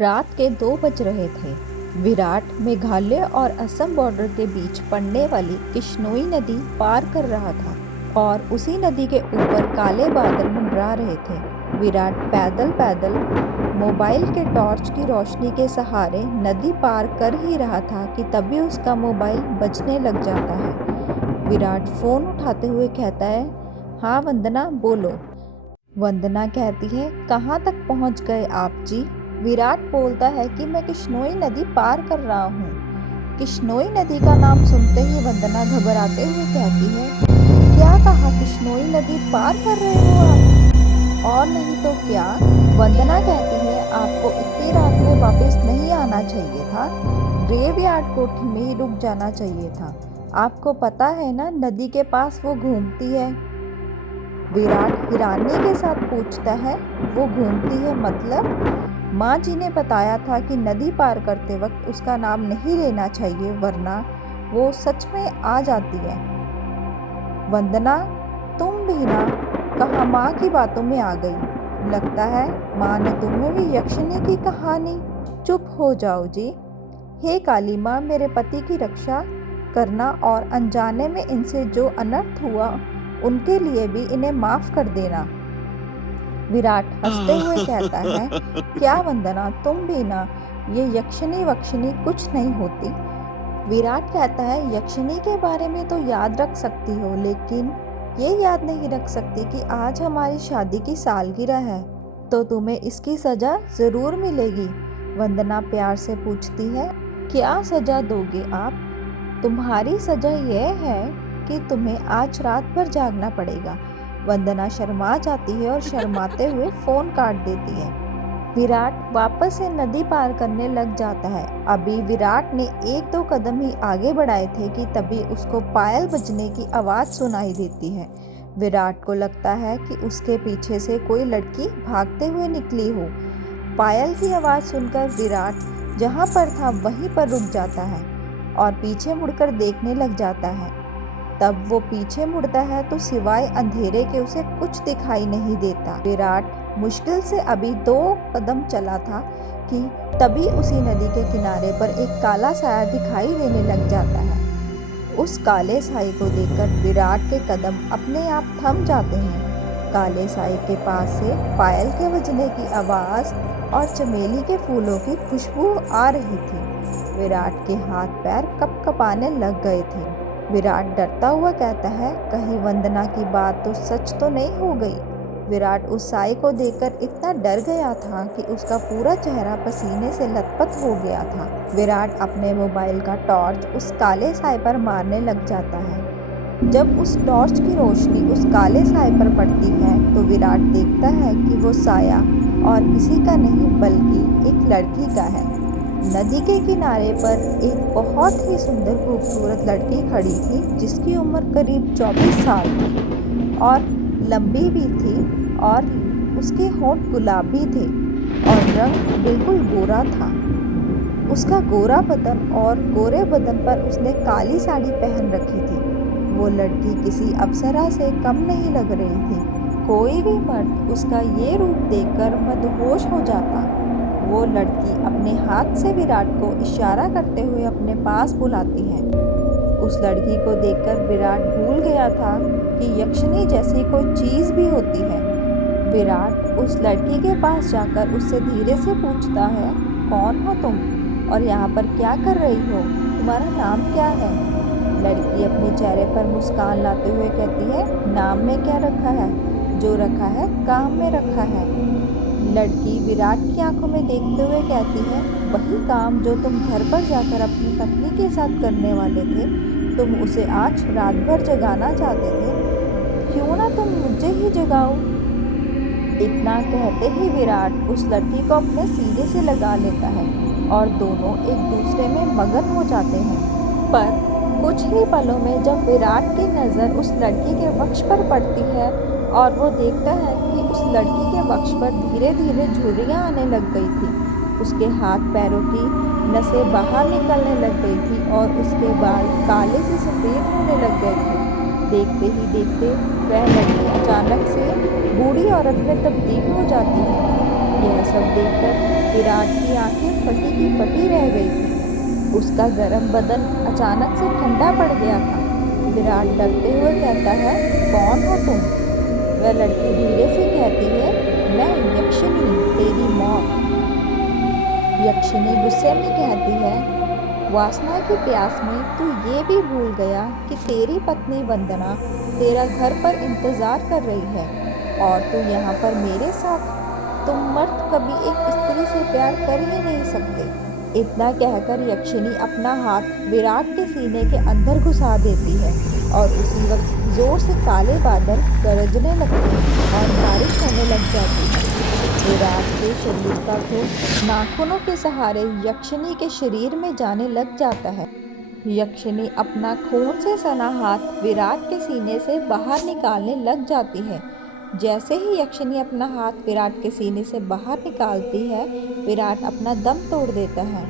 रात के 2 बज रहे थे। विराट मेघालय और असम बॉर्डर के बीच पड़ने वाली किश्नोई नदी पार कर रहा था और उसी नदी के ऊपर काले बादल मंडरा रहे थे। विराट पैदल पैदल मोबाइल के टॉर्च की रोशनी के सहारे नदी पार कर ही रहा था कि तभी उसका मोबाइल बजने लग जाता है। विराट फ़ोन उठाते हुए कहता है, हाँ वंदना, बोलो। वंदना कहती है, कहाँ तक पहुँच गए आप जी? विराट बोलता है कि मैं किश्नोई नदी पार कर रहा हूँ। किश्नोई नदी का नाम सुनते ही वंदना घबराते हुए कहती है, क्या कहा, किश्नोई नदी पार कर रहे हो आप? और नहीं तो क्या? वंदना कहती है, आपको इतनी रात में वापस नहीं आना चाहिए था, ग्रेवयार्ड कोठी में ही रुक जाना चाहिए था। आपको पता है ना, नदी के पास वो घूमती है। विराट हैरानी के साथ पूछता है, वो घूमती है मतलब? माँ जी ने बताया था कि नदी पार करते वक्त उसका नाम नहीं लेना चाहिए, वरना वो सच में आ जाती है। वंदना, तुम भी ना कहाँ माँ की बातों में आ गई। लगता है माँ ने तुम्हें भी यक्षिणी की कहानी। चुप हो जाओ जी। हे काली माँ, मेरे पति की रक्षा करना और अनजाने में इनसे जो अनर्थ हुआ उनके लिए भी इन्हें माफ़ कर देना। विराट हंसते हुए कहता है, क्या वंदना, तुम भी ना, ये यक्षिणी वक्षिणी कुछ नहीं होती। विराट कहता है, यक्षिणी के बारे में तो याद रख सकती हो, लेकिन ये याद नहीं रख सकती कि आज हमारी शादी की सालगिरह है, तो तुम्हें इसकी सज़ा ज़रूर मिलेगी। वंदना प्यार से पूछती है, क्या सज़ा दोगे आप? तुम्हारी सज़ा यह है कि तुम्हें आज रात भर जागना पड़ेगा। वंदना शर्मा जाती है और शर्माते हुए फ़ोन काट देती है। विराट वापस से नदी पार करने लग जाता है। अभी विराट ने 1-2 कदम ही आगे बढ़ाए थे कि तभी उसको पायल बजने की आवाज़ सुनाई देती है। विराट को लगता है कि उसके पीछे से कोई लड़की भागते हुए निकली हो। पायल की आवाज़ सुनकर विराट जहाँ पर था वहीं पर रुक जाता है और पीछे मुड़कर देखने लग जाता है। तब वो पीछे मुड़ता है तो सिवाय अंधेरे के उसे कुछ दिखाई नहीं देता। विराट मुश्किल से अभी 2 कदम चला था कि तभी उसी नदी के किनारे पर एक काला साया दिखाई देने लग जाता है। उस काले साए को देखकर विराट के कदम अपने आप थम जाते हैं। काले साए के पास से पायल के बजने की आवाज़ और चमेली के फूलों की खुशबू आ रही थी। विराट के हाथ पैर कँपकँपाने लग गए थे। विराट डरता हुआ कहता है, कहीं वंदना की बात तो सच तो नहीं हो गई। विराट उस साए को देखकर इतना डर गया था कि उसका पूरा चेहरा पसीने से लथपथ हो गया था। विराट अपने मोबाइल का टॉर्च उस काले साए पर मारने लग जाता है। जब उस टॉर्च की रोशनी उस काले साए पर पड़ती है तो विराट देखता है कि वो साया और किसी का नहीं बल्कि एक लड़की का है। नदी के किनारे पर एक बहुत ही सुंदर खूबसूरत लड़की खड़ी थी, जिसकी उम्र करीब 24 साल थी और लंबी भी थी और उसके होंठ गुलाबी थे और रंग बिल्कुल गोरा था। उसका गोरा बदन और गोरे बदन पर उसने काली साड़ी पहन रखी थी। वो लड़की किसी अप्सरा से कम नहीं लग रही थी। कोई भी मर्द उसका ये रूप देखकर मदहोश हो जाता। वो लड़की अपने हाथ से विराट को इशारा करते हुए अपने पास बुलाती है। उस लड़की को देखकर विराट भूल गया था कि यक्षिणी जैसी कोई चीज़ भी होती है। विराट उस लड़की के पास जाकर उससे धीरे से पूछता है, कौन हो तुम और यहाँ पर क्या कर रही हो? तुम्हारा नाम क्या है? लड़की अपने चेहरे पर मुस्कान लाते हुए कहती है, नाम में क्या रखा है? जो रखा है काम में रखा है। लड़की विराट की आंखों में देखते हुए कहती है, वही काम जो तुम घर पर जाकर अपनी पत्नी के साथ करने वाले थे, तुम उसे आज रात भर जगाना चाहते थे, क्यों ना तुम मुझे ही जगाओ। इतना कहते ही विराट उस लड़की को अपने सीने से लगा लेता है और दोनों एक दूसरे में मगन हो जाते हैं। पर कुछ ही पलों में जब विराट की नज़र उस लड़की के वक्ष पर पड़ती है और वो देखता है कि उस लड़की के वक्ष पर धीरे धीरे झुर्रियाँ आने लग गई थी, उसके हाथ पैरों की नसें बाहर निकलने लग गई थी और उसके बाल काले से सफ़ेद होने लग गए थे। देखते ही देखते वह लड़की अचानक से बूढ़ी औरत में तब्दील हो जाती है। यह सब देखकर विराट की आंखें फटी की फटी रह गई थी। उसका गर्म बदन अचानक से ठंडा पड़ गया था। विराट डरते हुए कहता है, कौन हो तुम? वह लड़की धीरे से कहती है, मैं यक्षिनी, तेरी मौत। यक्षिनी गुस्से में कहती है, वासना की प्यास में तू ये भी भूल गया कि तेरी पत्नी वंदना तेरा घर पर इंतजार कर रही है और तू यहाँ पर मेरे साथ। तुम मर्द कभी एक स्त्री से प्यार कर ही नहीं सकते। इतना कहकर यक्षिनी अपना हाथ विराट के सीने के अंदर घुसा देती है और उसी वक्त जोर से काले बादल गरजने लगते हैं और बारिश होने लग जाती है। विराट के शरीर का खून नाखूनों के सहारे यक्षिनी के शरीर में जाने लग जाता है। यक्षिनी अपना खून से सना हाथ विराट के सीने से बाहर निकालने लग जाती है। जैसे ही यक्षिनी अपना हाथ विराट के सीने से बाहर निकालती है, विराट अपना दम तोड़ देता है,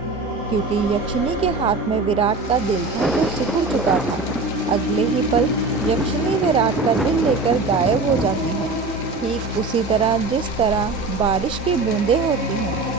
क्योंकि यक्षिनी के हाथ में विराट का दिल था जो सिकुड़ चुका था। अगले ही पल यक्षिनी विराट का दिल लेकर गायब हो जाती है, ठीक उसी तरह जिस तरह बारिश की बूंदें होती हैं।